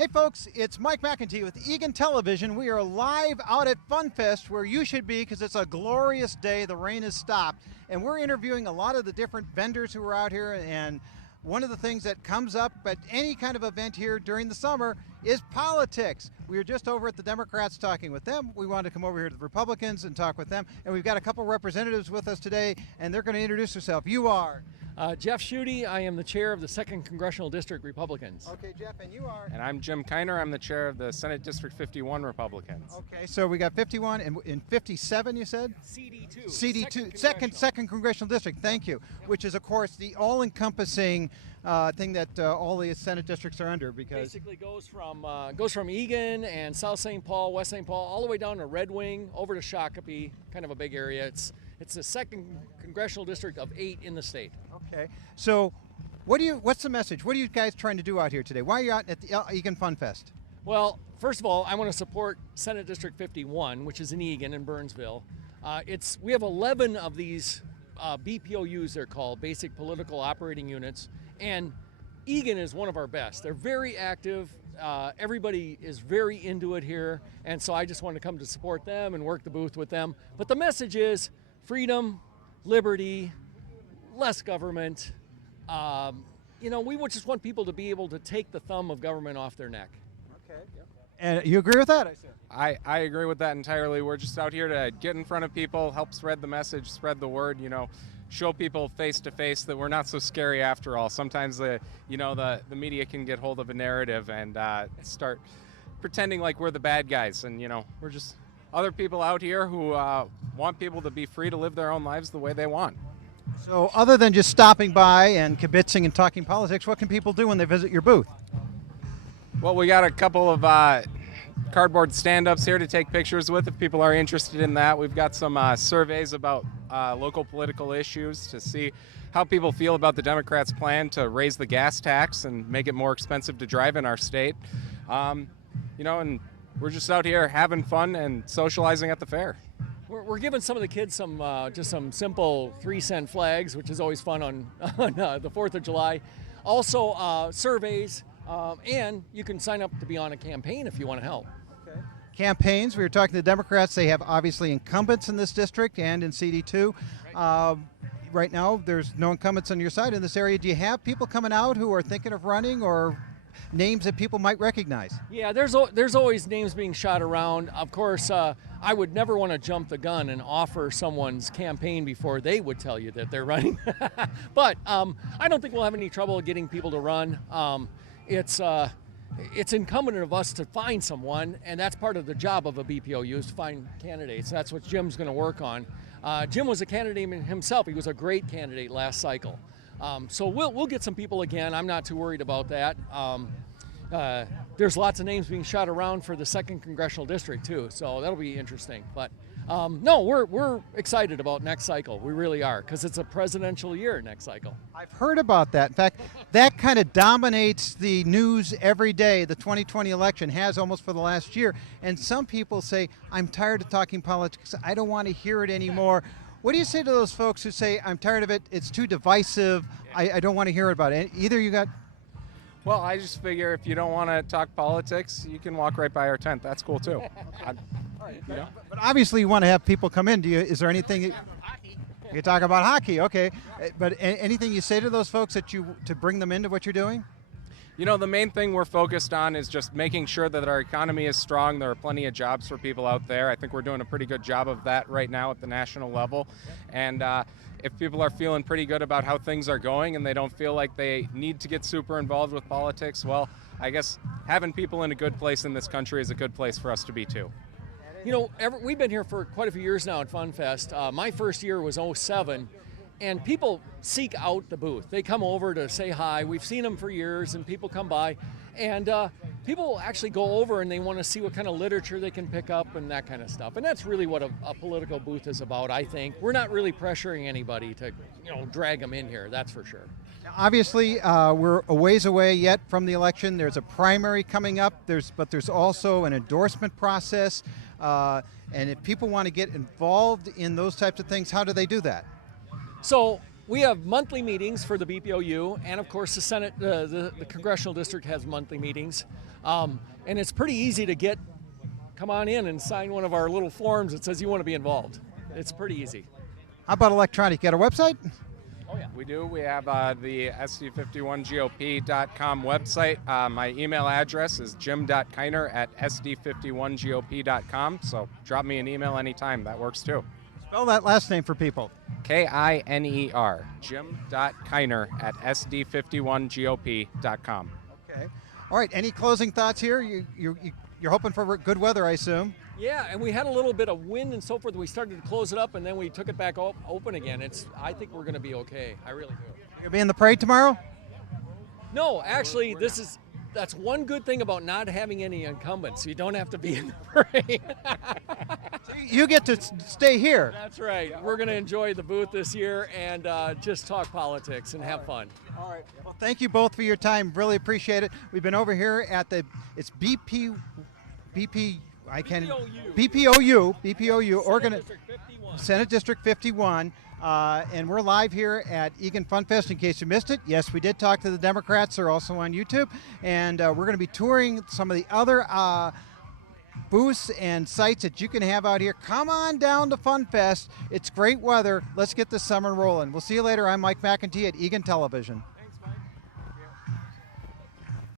Hey folks, it's Mike McEntee with Eagan Television. We are live out at Funfest where you should be because it's a glorious day. The rain has stopped and we're interviewing a lot of the different vendors who are out here, and one of the things that comes up at any kind of event here during the summer is politics. We were just over at the Democrats talking with them. We wanted to come over here to the Republicans and talk with them, and we've got a couple representatives with us today, and they're going to introduce themselves. You are? Jeff Schuette. I am the chair of the 2nd Congressional District Republicans. Okay, Jeff, and you are? And I'm Jim Kiner. I'm the chair of the Senate District 51 Republicans. Okay, so we got 51 and in 57, you said? CD2. CD2, second Congressional District, thank you, which is, of course, the all-encompassing thing that all the Senate districts are under, because basically goes from Eagan and South St. Paul, West St. Paul, all the way down to Red Wing, over to Shakopee, kind of a big area. It's the 2nd Congressional District of 8 in the state. Okay, so what's the message? What are you guys trying to do out here today? Why are you out at the Eagan Fun Fest? Well, first of all, I want to support Senate District 51, which is in Eagan and Burnsville. We have 11 of these BPOUs, they're called, Basic Political Operating Units, and Eagan is one of our best. They're very active. Everybody is very into it here, and so I just want to come to support them and work the booth with them. But the message is freedom, liberty, less government. We would just want people to be able to take the thumb of government off their neck. Okay. Yep. And you agree with that, I said? I agree with that entirely. We're just out here to get in front of people, help spread the message, spread the word, show people face to face that we're not so scary after all. Sometimes the media can get hold of a narrative and start pretending like we're the bad guys, and we're just other people out here who want people to be free to live their own lives the way they want. So other than just stopping by and kibitzing and talking politics, what can people do when they visit your booth? Well, we got a couple of cardboard stand-ups here to take pictures with if people are interested in that. We've got some surveys about local political issues to see how people feel about the Democrats' plan to raise the gas tax and make it more expensive to drive in our state. And we're just out here having fun and socializing at the fair. We're giving some of the kids just some simple 3-cent flags, which is always fun on the 4th of July. Also surveys, and you can sign up to be on a campaign if you want to help. Okay. Campaigns, we were talking to the Democrats. They have obviously incumbents in this district and in CD2. Right now, there's no incumbents on your side in this area. Do you have people coming out who are thinking of running, or names that people might recognize? Yeah, there's always names being shot around. Of course, I would never want to jump the gun and offer someone's campaign before they would tell you that they're running. But I don't think we'll have any trouble getting people to run. It's incumbent of us to find someone, and that's part of the job of a BPOU, is to find candidates. That's what Jim's going to work on. Jim was a candidate himself. He was a great candidate last cycle. So we'll get some people again. I'm not too worried about that. There's lots of names being shot around for the 2nd Congressional District too, so that'll be interesting. But no, we're excited about next cycle. We really are, because it's a presidential year next cycle. I've heard about that. In fact, that kind of dominates the news every day. The 2020 election has almost for the last year. And some people say, I'm tired of talking politics. I don't want to hear it anymore. What do you say to those folks who say, I'm tired of it, it's too divisive, I don't want to hear about it? Either you got... Well, I just figure if you don't want to talk politics, you can walk right by our tent. That's cool too. But obviously you want to have people come in. Is there anything... You talk about hockey, okay. But anything you say to those folks to bring them into what you're doing? The main thing we're focused on is just making sure that our economy is strong. There are plenty of jobs for people out there. I think we're doing a pretty good job of that right now at the national level. And if people are feeling pretty good about how things are going and they don't feel like they need to get super involved with politics, well, I guess having people in a good place in this country is a good place for us to be too. We've been here for quite a few years now at Funfest. My first year was 07. And people seek out the booth. They come over to say hi. We've seen them for years, and people come by. And people actually go over and they want to see what kind of literature they can pick up and that kind of stuff. And that's really what a political booth is about, I think. We're not really pressuring anybody to drag them in here, that's for sure. Obviously, we're a ways away yet from the election. There's a primary coming up, but there's also an endorsement process. And if people want to get involved in those types of things, how do they do that? So we have monthly meetings for the BPOU, and of course the Senate, the congressional district has monthly meetings, and it's pretty easy to come on in and sign one of our little forms that says you want to be involved. It's pretty easy. How about electronic? Got a website? Oh yeah. We do. We have the SD51GOP.com website. My email address is jim.kiner@sd51gop.com. So drop me an email anytime. That works too. Spell that last name for people. Kiner. jim.kiner@sd51gop.com. Okay. All right. Any closing thoughts here? You're hoping for good weather, I assume. Yeah, and we had a little bit of wind and so forth. We started to close it up, and then we took it back open again. I think we're going to be okay. I really do. You'll be in the parade tomorrow? No, actually, that's one good thing about not having any incumbents. You don't have to be in the parade. So you get to stay here. That's right. We're going to enjoy the booth this year and just talk politics and have fun. All right. Well, thank you both for your time. Really appreciate it. We've been over here at it's BPOU, Senate District 51, and we're live here at Eagan Funfest in case you missed it. Yes, we did talk to the Democrats. They're also on YouTube, and we're going to be touring some of the other booths and sites that you can have out here. Come on down to Funfest. It's great weather. Let's get this summer rolling. We'll see you later. I'm Mike McEntee at Eagan Television.